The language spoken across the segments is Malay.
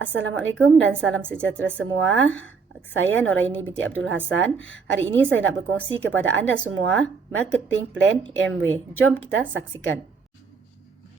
Assalamualaikum dan salam sejahtera semua. Saya Noraini binti Abdul Hasan. Hari ini saya nak berkongsi kepada anda semua marketing plan Amway. Jom kita saksikan.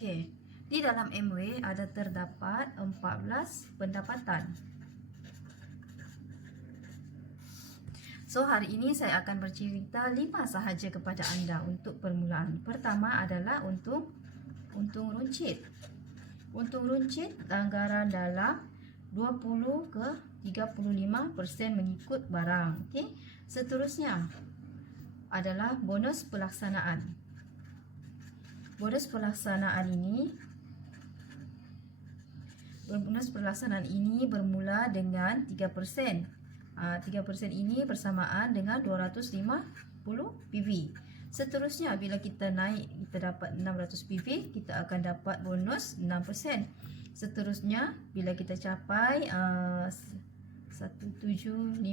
Okey, di dalam Amway ada terdapat 14 pendapatan. So, hari ini saya akan bercerita 5 sahaja kepada anda untuk permulaan. Pertama adalah untung runcit. Untung runcit anggaran dalam 20 ke 35% mengikut barang. Okey. Seterusnya adalah bonus pelaksanaan. Bonus pelaksanaan ini bermula dengan 3%. 3% ini bersamaan dengan 250 PV. Seterusnya bila kita naik, kita dapat 600 PV, kita akan dapat bonus 6%. Seterusnya bila kita capai 1750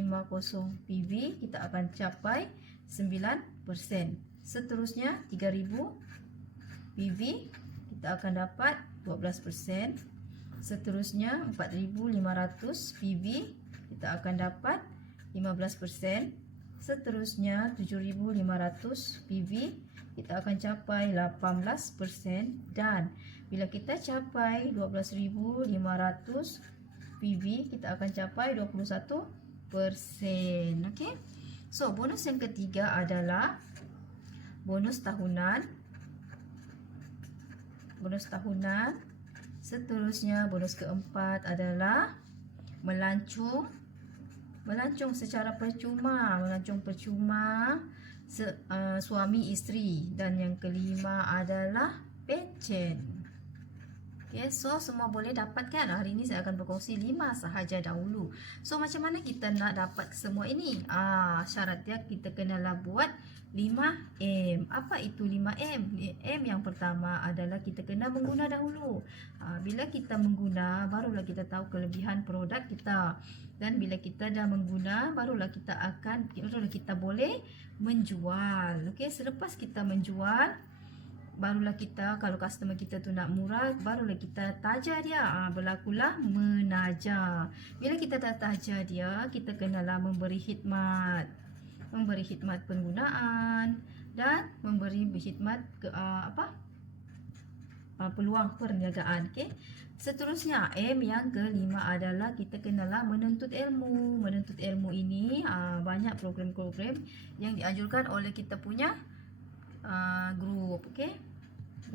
PV, kita akan capai 9%. Seterusnya 3000 PV, kita akan dapat 12%. Seterusnya 4500 PV, kita akan dapat 15%. Seterusnya 7500 PV, kita akan capai 18%. Dan bila kita capai 12500 PV, kita akan capai 21%. Okey. So, bonus yang ketiga adalah bonus tahunan. Bonus tahunan. Seterusnya bonus keempat adalah melancong secara percuma, suami isteri. Dan yang kelima adalah pencen. Okay, so semua boleh dapat kan? Hari ini saya akan berkongsi 5 sahaja dahulu. So macam mana kita nak dapat semua ini? Syarat dia kita kenalah buat 5M. Apa itu 5M? M yang pertama adalah kita kena mengguna dahulu. Bila kita mengguna, barulah kita tahu kelebihan produk kita. Dan bila kita dah mengguna, barulah kita boleh menjual. Okey, selepas kita menjual, barulah kita, kalau customer kita tu nak murah, barulah kita taja dia. Berlakulah menaja. Bila kita dah taja dia, kita kenalah memberi khidmat penggunaan dan memberi khidmat ke peluang perniagaan. Okey. Seterusnya M yang kelima adalah kita kenalah menuntut ilmu. Menuntut ilmu ini banyak program-program yang dianjurkan oleh kita punya grup. Okey,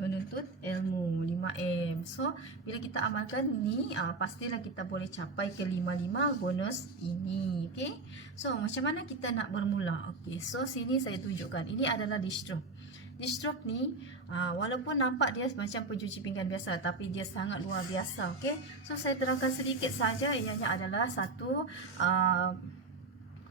menuntut ilmu 5M. So bila kita amalkan ini, pastilah kita boleh capai ke 5 bonus ini. Okey, so macam mana kita nak bermula? Okey, so sini saya tunjukkan. Ini adalah distro. Distro ni walaupun nampak dia macam pencuci pinggan biasa, tapi dia sangat luar biasa. Okey, so saya terangkan sedikit saja. Ianya adalah satu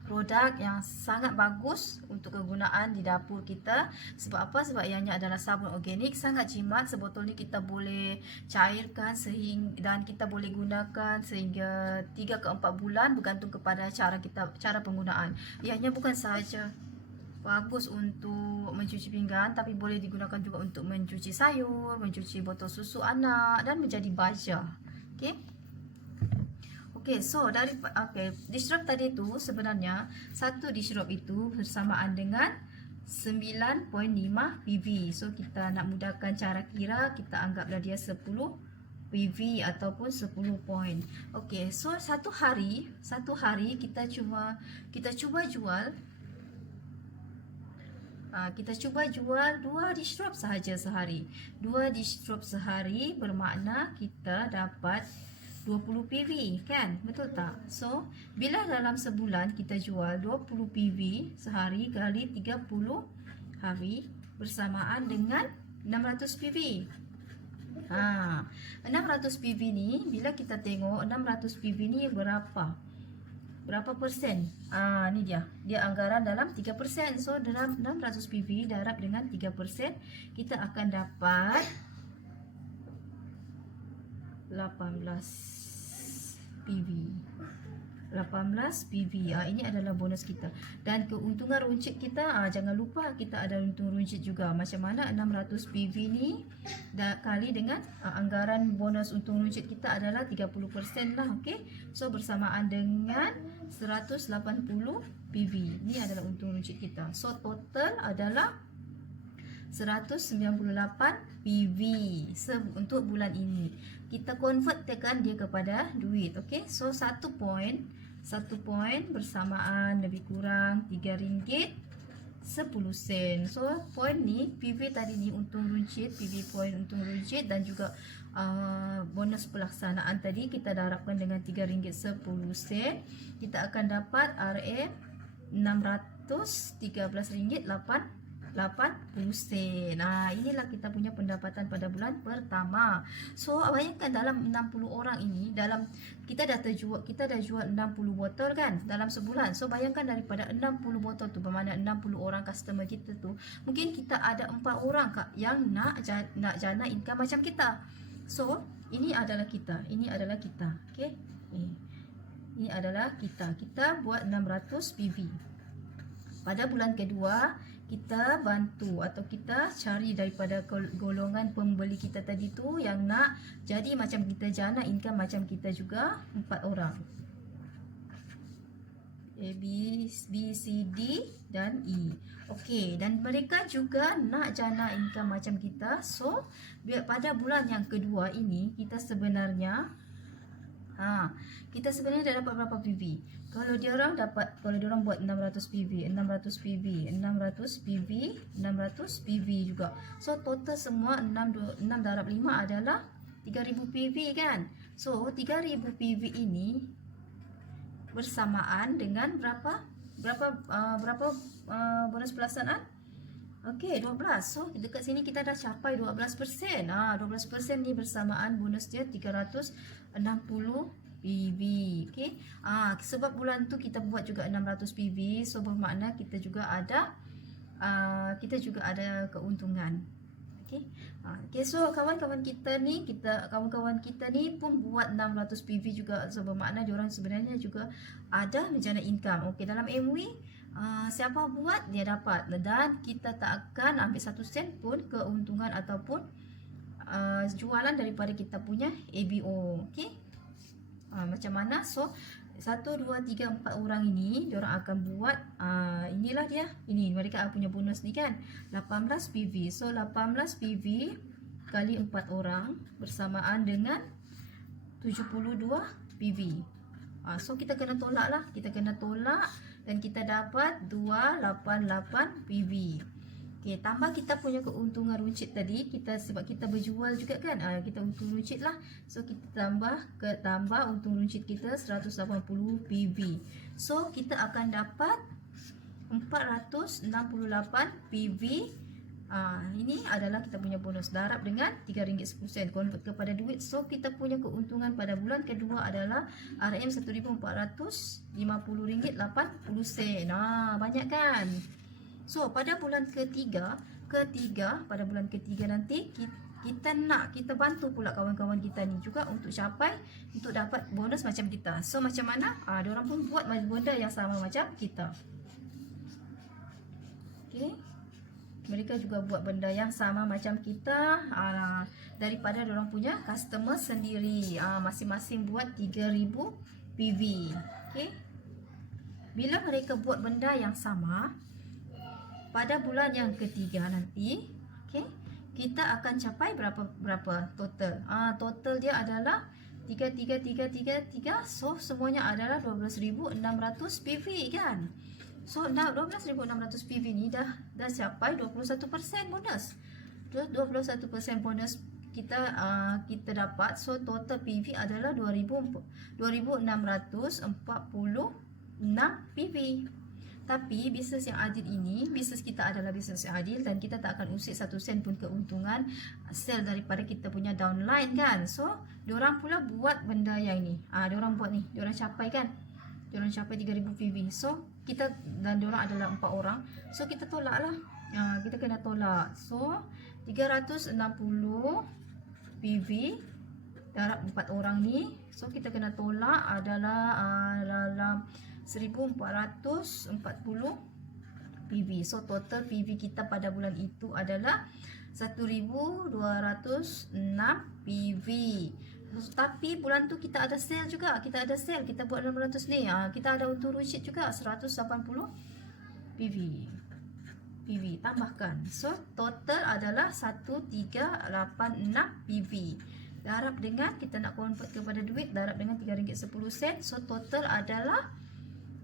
produk yang sangat bagus untuk kegunaan di dapur kita. Sebab apa? Sebab ianya adalah sabun organik, sangat jimat. Sebotol ni kita boleh cairkan dan kita boleh gunakan sehingga 3 ke 4 bulan, bergantung kepada cara penggunaan. Ianya bukan sahaja bagus untuk mencuci pinggan, tapi boleh digunakan juga untuk mencuci sayur, mencuci botol susu anak dan menjadi baja. Okey. Okey, so disrupt tadi tu sebenarnya satu disrupt itu bersamaan dengan 9.5 PV. So kita nak mudahkan cara kira, kita anggaplah dia 10 PV ataupun 10 point. Okey, so satu hari kita cuba jual 2 disrupt sahaja sehari. 2 disrupt sehari bermakna kita dapat 20 PV, kan? Betul tak? So, bila dalam sebulan kita jual 20 PV sehari kali 30 hari bersamaan dengan 600 PV. 600 PV ni, bila kita tengok 600 PV ni berapa persen? Ni dia. Dia anggaran dalam 3%. So, dalam 600 PV darab dengan 3%, kita akan dapat 18 PV. 18 PV. Ini adalah bonus kita. Dan keuntungan runcit kita, jangan lupa kita ada untung runcit juga. Macam mana 600 PV ni kali dengan anggaran bonus untung runcit kita adalah 30% lah. Okey. So bersamaan dengan 180 PV. Ini adalah untung runcit kita. So total adalah 198 PV untuk bulan ini. Kita convertkan dia kepada duit. Okey. So 1 point bersamaan lebih kurang RM3.10. So point ni PV tadi ni untung runcit, PV point untung runcit dan juga bonus pelaksanaan tadi kita darabkan dengan RM3.10. Kita akan dapat RM RM613.80. Inilah kita punya pendapatan pada bulan pertama. So bayangkan dalam 60 orang ini, kita dah jual 60 botol kan dalam sebulan. So bayangkan daripada 60 botol tu, bermakna 60 orang customer kita tu, mungkin kita ada 4 orang yang nak jana income macam kita. So ini adalah kita. Okey. Ini adalah kita buat 600 PV. Pada bulan kedua, kita bantu atau kita cari daripada golongan pembeli kita tadi tu yang nak jadi macam kita, jana income macam kita juga, 4 orang. A, B, C, D dan E. Okey, dan mereka juga nak jana income macam kita. So, pada bulan yang kedua ini kita sebenarnya dah dapat berapa PV? Kalau diorang buat 600 PV, 600 PV, 600 PV, 600 PV juga. So total semua 6 darab 5 adalah 3000 PV kan. So 3000 PV ini bersamaan dengan berapa bonus pelaksanaan? Okey, 12. So dekat sini kita dah capai 12%. 12% ni bersamaan bonus dia 360 PV. Okey. Sebab bulan tu kita buat juga 600 PV, so bermakna kita juga ada keuntungan. Okey. Okey, so kawan-kawan kita ni pun buat 600 PV juga, so bermakna diorang sebenarnya juga ada menjana income. Okey, dalam MW siapa buat dia dapat, dan kita tak akan ambil 1 sen pun keuntungan ataupun jualan daripada kita punya ABO. Okey. Macam mana? So 1, 2, 3, 4 orang ini diorang akan buat inilah dia. Ini mereka punya bonus ni kan, 18 PV. So 18 PV kali 4 orang bersamaan dengan 72 PV. So kita kena tolak lah. Dan kita dapat 288 PV. Okey, tambah kita punya keuntungan runcit tadi, sebab kita berjual juga kan, kita untung runcit lah. So kita tambah untung runcit kita 180 PV. So kita akan dapat 468 PV. Ini adalah kita punya bonus, darab dengan RM3.10, convert kepada duit. So kita punya keuntungan pada bulan kedua adalah RM1,450.80. Banyak kan? So pada bulan ketiga nanti kita bantu pula kawan-kawan kita ni juga untuk dapat bonus macam kita. So macam mana? Diorang pun buat benda yang sama macam kita. Okey. Mereka juga buat benda yang sama macam kita, daripada diorang punya customer sendiri. Masing-masing buat 3000 PV. Okey. Bila mereka buat benda yang sama, pada bulan yang ketiga nanti, okey, kita akan capai berapa total? Total dia adalah 3333. So semuanya adalah 12600 PV kan. So 12600 PV ni dah capai 21% bonus. 21% bonus kita dapat. So total PV adalah 2646 PV. Tapi bisnes yang adil ini, bisnes kita adalah bisnes yang adil dan kita tak akan usik 1 sen pun keuntungan sell daripada kita punya downline kan. So diorang pula buat benda yang ni, diorang buat ni, diorang capai kan, diorang capai 3000 PV. So kita dan diorang adalah 4 orang, so kita tolak lah, kita kena tolak. So 360 PV darab 4 orang ni. So kita kena tolak adalah dalam 1440 PV. So total PV kita pada bulan itu adalah 1206 PV. Tapi bulan tu kita ada sale juga, kita ada sale, kita buat 600 ni. Kita ada untung runcit juga 180 PV. Tambahkan. So total adalah 1386 PV. Darab dengan kita nak convert kepada duit, darab dengan RM3.10. So total adalah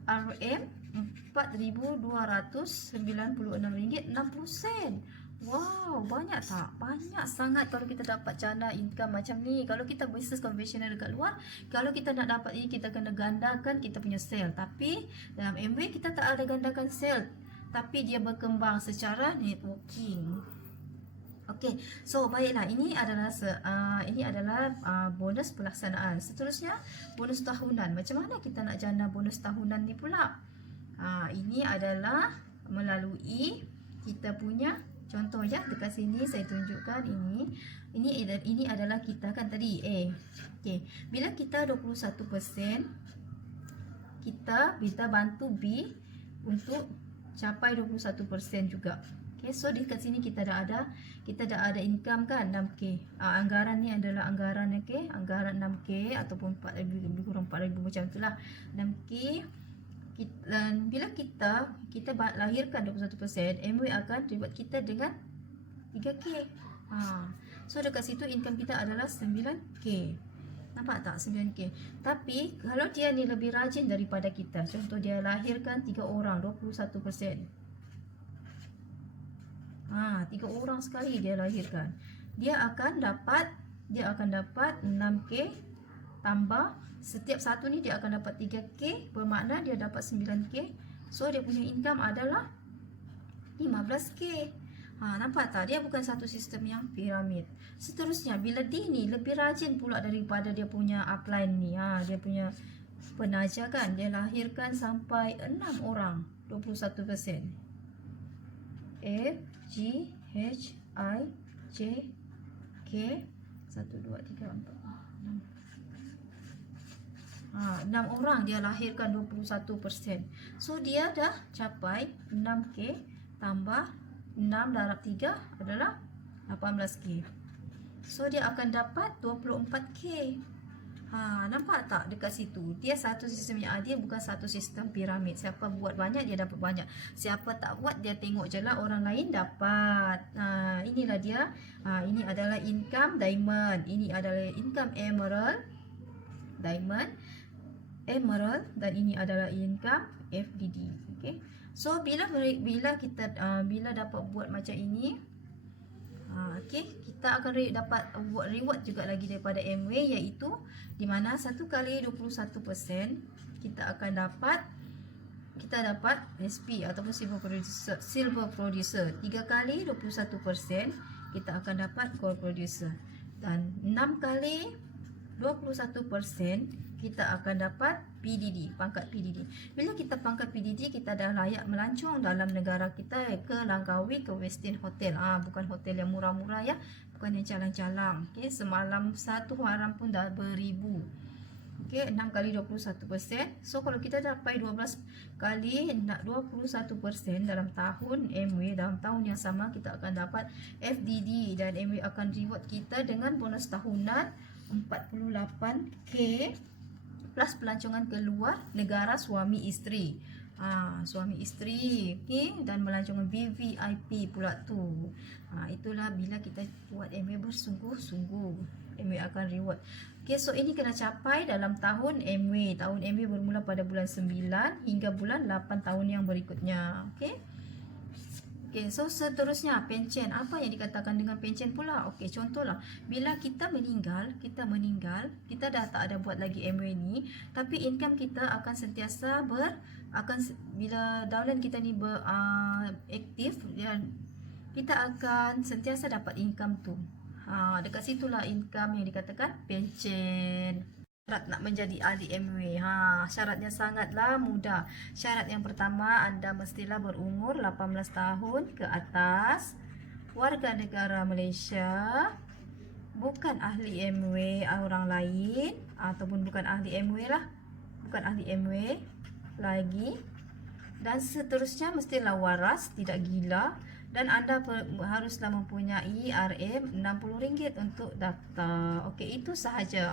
RM4296.60. Wow, banyak tak? Banyak sangat kalau kita dapat jana income macam ni. Kalau kita bisnes konvensional dekat luar, kalau kita nak dapat ini, kita kena gandakan kita punya sale. Tapi dalam Amway kita tak ada gandakan sale, tapi dia berkembang secara networking. Okey, so baiklah, ini adalah bonus pelaksanaan. Seterusnya bonus tahunan. Macam mana kita nak jana bonus tahunan ni pula? Ini adalah melalui kita punya contoh ya, dekat sini saya tunjukkan ini. Ini adalah kita kan tadi okey, bila kita 21%, kita bantu B untuk capai 21% juga. Okay, so dekat sini kita dah ada income kan 6K. Anggaran ni adalah anggaran anggaran 6K ataupun 4,000 lebih kurang 4,000 macam itulah 6K. Dan bila kita lahirkan 21%, Amway akan reward kita dengan 3K. So dekat situ income kita adalah 9K. Nampak tak 9K? Tapi kalau dia ni lebih rajin daripada kita, contoh dia lahirkan 3 orang 21%. 3 orang sekali dia lahirkan, dia akan dapat 6K tambah setiap satu ni dia akan dapat 3K, bermakna dia dapat 9K. So dia punya income adalah 15K. Nampak tak? Dia bukan satu sistem yang piramid. Seterusnya bila D ni lebih rajin pula daripada dia punya upline ni, dia punya penaja kan, dia lahirkan sampai 6 orang 21%. F, G, H, I, J, K 1, 2, 3, 4, 6 orang dia lahirkan 21%. So dia dah capai 6K tambah 6 darab 3 adalah 18K. So dia akan dapat 24K. Nampak tak dekat situ? Dia satu sistem yang adil, bukan satu sistem piramid. Siapa buat banyak dia dapat banyak. Siapa tak buat dia tengok je lah orang lain dapat. Inilah dia. Ini adalah income diamond. Ini adalah income emerald, diamond, emerald, dan ini adalah income FDD. Okay. So bila dapat buat macam ini, kita akan dapat reward juga lagi daripada Amway, iaitu di mana 1 kali 21% kita akan dapat SP ataupun silver producer. 3 kali 21% kita akan dapat gold producer, dan 6 kali 21% kita akan dapat PDD, pangkat PDD. Bila kita pangkat PDD, kita dah layak melancong dalam negara kita ke Langkawi, ke Westin Hotel. Bukan hotel yang murah-murah ya, bukan yang calang-calang. Okay, semalam satu malam pun dah beribu. Okay, 6 kali 21%. So kalau kita dapat 12 kali 21% dalam tahun Amway, dalam tahun yang sama kita akan dapat FDD, dan Amway akan reward kita dengan bonus tahunan 48K plus pelancongan keluar negara suami isteri. Suami isteri, okay? Dan melancongan VVIP pula tu. Itulah bila kita buat Amway bersungguh-sungguh, Amway akan reward. Okay, so ini kena capai dalam tahun Amway. Tahun Amway bermula pada bulan 9 hingga bulan 8 tahun yang berikutnya. Okay. Okay, so seterusnya pencen. Apa yang dikatakan dengan pencen pula? Okay, contohlah bila kita meninggal, kita dah tak ada buat lagi Amway ni, tapi income kita akan sentiasa bila downline kita ni aktif, dan kita akan sentiasa dapat income tu. Dekat situlah income yang dikatakan pencen. Syarat nak menjadi ahli Amway. Syaratnya sangatlah mudah. Syarat yang pertama, anda mestilah berumur 18 tahun ke atas, warga negara Malaysia, bukan ahli MW orang lain ataupun bukan ahli MW lah, bukan ahli MW lagi, dan seterusnya mestilah waras, tidak gila, dan anda haruslah mempunyai RM RM60 untuk daftar. Okey, itu sahaja.